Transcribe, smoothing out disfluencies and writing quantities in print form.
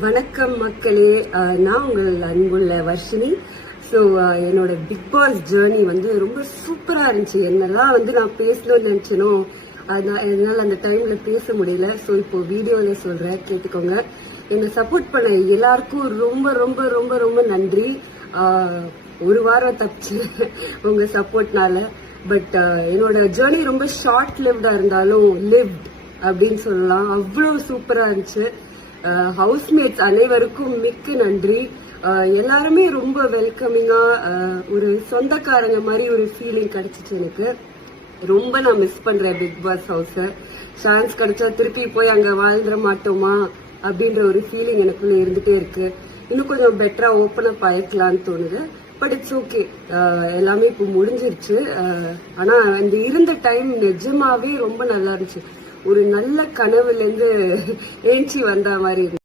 வணக்கம் மக்களே, நான் உங்கள் அன்புள்ள வர்ஷினி. ஸோ என்னோட பிக் பாஸ் ஜேர்னி வந்து ரொம்ப சூப்பராக இருந்துச்சு. என்னெல்லாம் வந்து நான் பேசணும்னு நினச்சனோ என்னால் அந்த டைமில் பேச முடியல. ஸோ இப்போ வீடியோவில் சொல்கிறேன், கேட்டுக்கோங்க. என்னை சப்போர்ட் பண்ண எல்லாருக்கும் ரொம்ப ரொம்ப ரொம்ப ரொம்ப நன்றி. ஒரு வாரம் தப்பிச்சு உங்கள் சப்போர்ட்னால. பட் என்னோட ஜேர்னி ரொம்ப ஷார்ட் லிவ்டாக இருந்தாலும் லிவ்ட் அப்படின்னு சொல்லலாம். அவ்வளோ சூப்பராக இருந்துச்சு. ஹவுஸ்மேட்ஸ் அனைவருக்கும் மிக்க நன்றி. எல்லாருமே ரொம்ப வெல்கமிங்கா, ஒரு சொந்தக்காரங்க மாதிரி ஒரு ஃபீலிங் கிடைச்சிச்சு எனக்கு. ரொம்ப நான் மிஸ் பண்றேன் பிக் பாஸ் ஹவுஸை. சான்ஸ் கிடைச்சா திருப்பி போய் அங்க வாழ்ந்துட மாட்டோமா அப்படின்ற ஒரு ஃபீலிங் எனக்குள்ள இருந்துட்டே இருக்கு. இன்னும் கொஞ்சம் பெட்டரா ஓப்பன் அப் ஆயிக்கலான்னு தோணுது. பட் இட்ஸ் ஓகே, எல்லாமே இப்போ முடிஞ்சிருச்சு. ஆனா அந்த இருந்த டைம் நிஜமாவே ரொம்ப நல்லா இருந்துச்சு. ஒரு நல்ல கனவுல இருந்து ஏஞ்சி வந்த மாதிரி இருந்துச்சு.